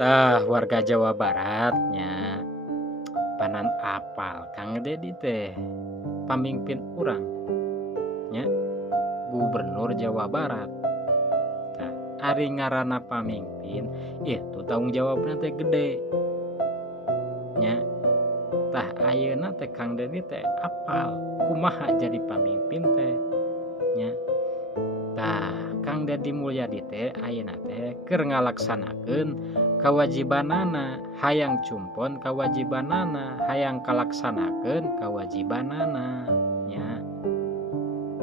Tah warga Jawa Baratnya panan apal Kang Dedi teh pamimpin urang nya Gubernur Jawa Barat. Tah ari ngaranna pamimpin itu tanggung jawabna teh gede nya. Tah ayeuna teh Kang Dedi teh apal kumaha jadi pamimpin teh nya. Tah Kang Deddy Mulyadi teh ayeuna teh keur ngalaksanakeun kawajibanana, hayang cumpon kawajibanana, hayang kalaksanakeun kawajibanana nya.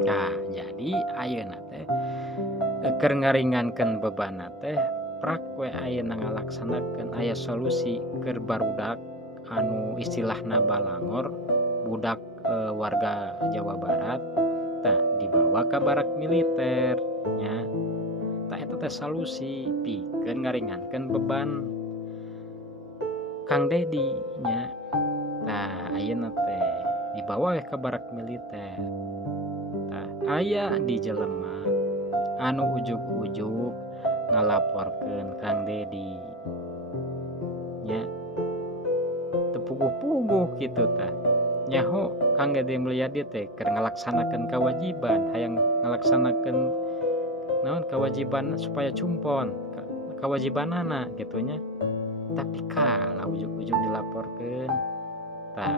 Tah jadi ayeuna teh keur ngaringankeun bebanna teh prak we ayeuna ngalaksanakeun aya solusi keur barudak anu istilahna balangor budak warga Jawa Barat. Tah dibawa ka barak militer nya. Tah eta teh solusi pikeun ngaringankeun beban Kang Dedi nya. Tah ayeuna teh dibawa we ka barak militer. Tah aya di jelema anu ujug-ujug ngalaporkeun Kang Dedi nya teu puguh-puguh kitu tah. Nyaho Kang Deddy Mulyadi teh keur ngalaksanakeun kewajiban, hayang ngalaksanakeun naon kewajiban supaya cumpon kewajibanana gitu nya. Tapi kalah ujug-ujug dilaporkeun. Tah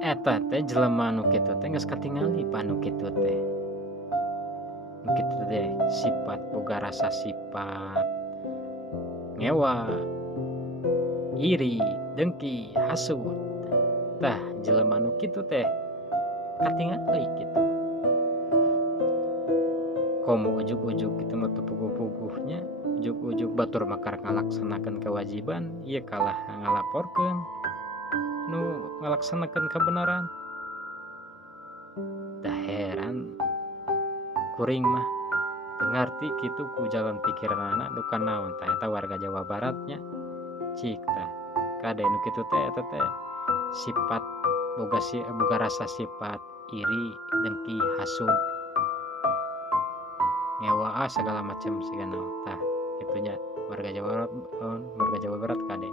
eta teh jelema anu kitu teh geus katingali anu kitu teh. Nu kitu teh sifat boga rasa sifat ngewa, iri, dengki, hasut. Tah jelema anu kitu teh katingali kitu. Komo ujug-ujug kitu mah teu puguh-puguhnya, ujug-ujug batur makar ngalaksanakeun kewajiban ieu kalah ngalaporkeun nu ngalaksanakeun kebenaran. Da heran kuring mah teu ngarti kitu ku jalan pikiranna nu kanaon tah eta warga Jawa Baratnya cik tah kade nu kitu teh eta teh sifat boga rasa sifat iri, dengki, hasud, ngewa segala macam siga naon tah kitu nya warga Jawa Barat kade.